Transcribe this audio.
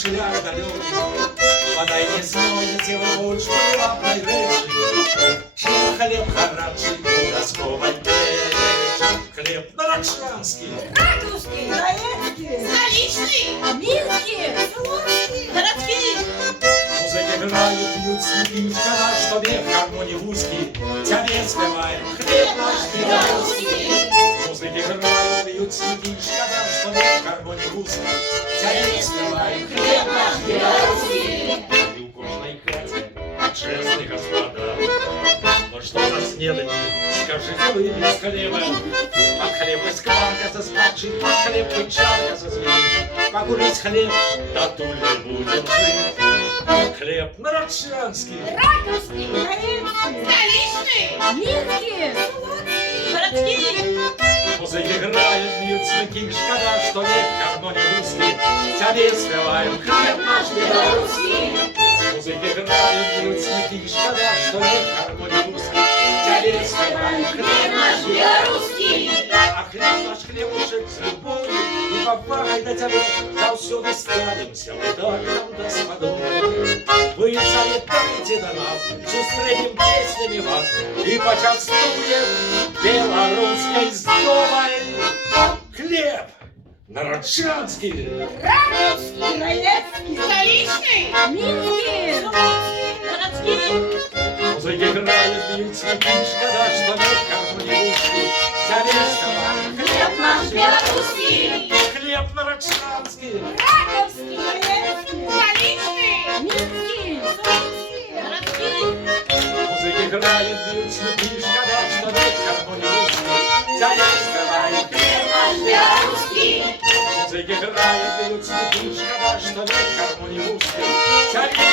шлях далекий. Подай мне свой тело больше приватной речи, чем хлеб хороший у досковой печи. Хлеб нарочанский, Краковский, Троецкий, столичный, Минский, Слуцкий, городский. музыки играют, бьют снеги, шкала, что век гармонии узкий. Тебе спеваем хлеб наш белорусский. Музыки играют, бьют снеги, шкала, что век гармонии узкий. Тебе спеваем хлеб наш белорусский. И у кожной хате честные господа. Ну что за снедание, скажите вы без хлеба? Под хлеб и скварка заскочит, под хлеб и чарка зазвенит. Покурить хлеб, да тульной будем жить. Хлеб нарочанский, Краковский, Троецкий, столичный, Минский, городский. музыки играют, бьют снеги, шкода, что век гармонии узкий. Тебе спеваем хлеб наш белорусский. Музыки играют, бьют снеги, шкода, что век гармонии узкий. Тебе спеваем хлеб наш белорусский. А хлеб наш хлебушек с любовью и повагой до тебя заўсёды ставимся мы доктором да с водой. Вы залетаете до нас, сустрэнем песнями вас и почастуем белорусской здобой. Хлеб нарочанский, Краковский, Троецкий, столичный, Минский, городский. музыки играют, бьют снеги, шкода, что нет гармонии узкий. Тебе спеваем Хлеб наш белорусский, хлеб нарочанский. Краковский, Троецкий, столичный, Минский, городский. Музыки играют, бьют снеги, шкода, что нет гармонии узкий. Тебе спеваем Хлеб наш белорусский, музыки играют, бьют снеги, шкода, что нет гармонии узкий. Тебе